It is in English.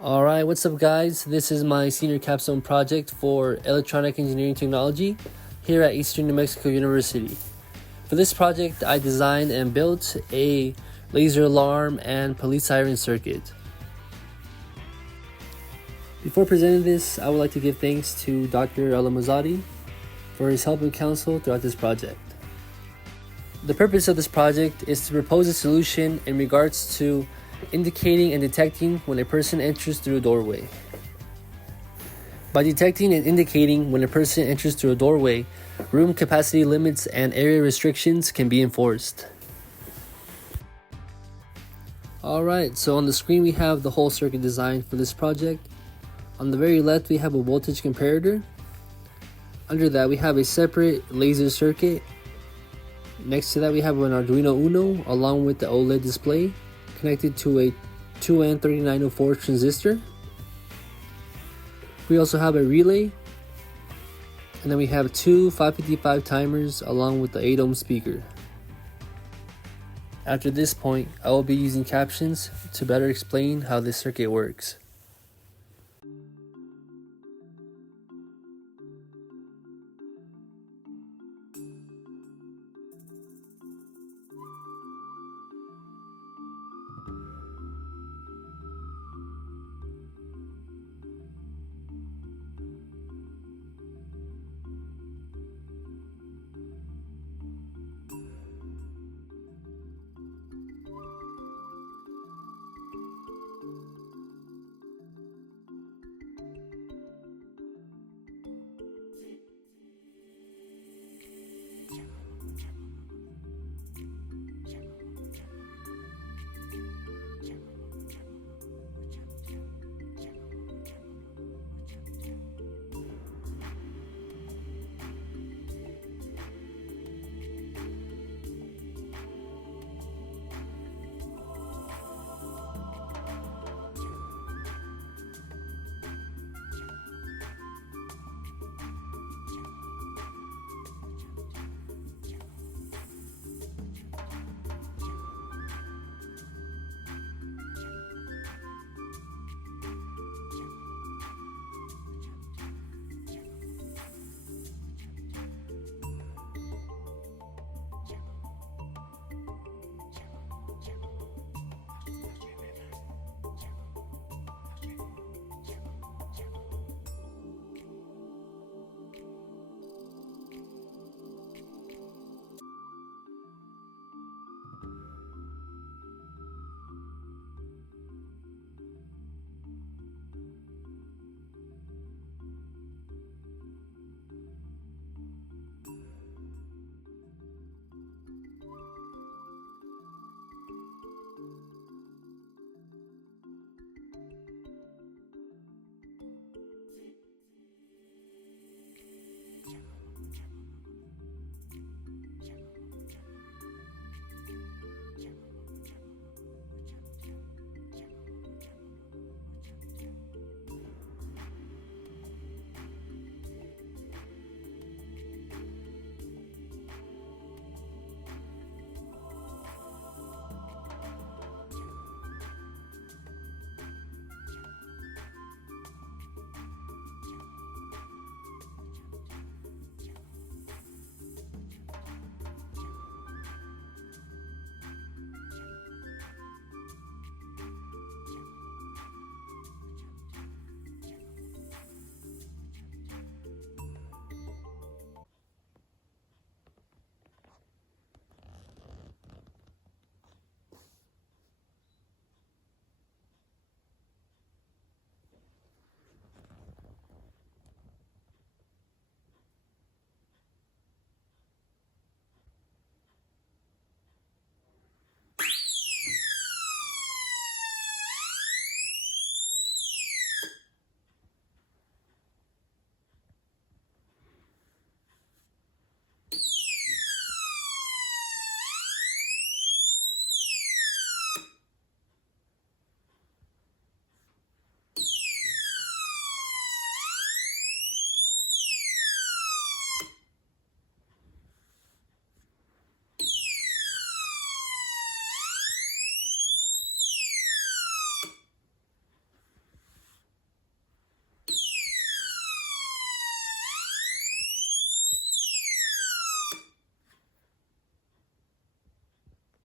Alright, what's up guys? This is my senior capstone project for electronic engineering technology here at Eastern New Mexico University. For this project, I designed and built a laser alarm and police siren circuit. Before presenting this, I would like to give thanks to Dr. Allamehzadeh for his help and counsel throughout this project. The purpose of this project is to propose a solution in regards to indicating and detecting when a person enters through a doorway. By detecting and indicating when a person enters through a doorway, room capacity limits and area restrictions can be enforced. Alright, so on the screen we have the whole circuit design for this project. On the very left we have a voltage comparator. Under that we have a separate laser circuit. Next to that we have an Arduino Uno along with the OLED display connected to a 2N3904 transistor. We also have a relay, and then we have two 555 timers along with the 8 ohm speaker. After this point, I will be using captions to better explain how this circuit works.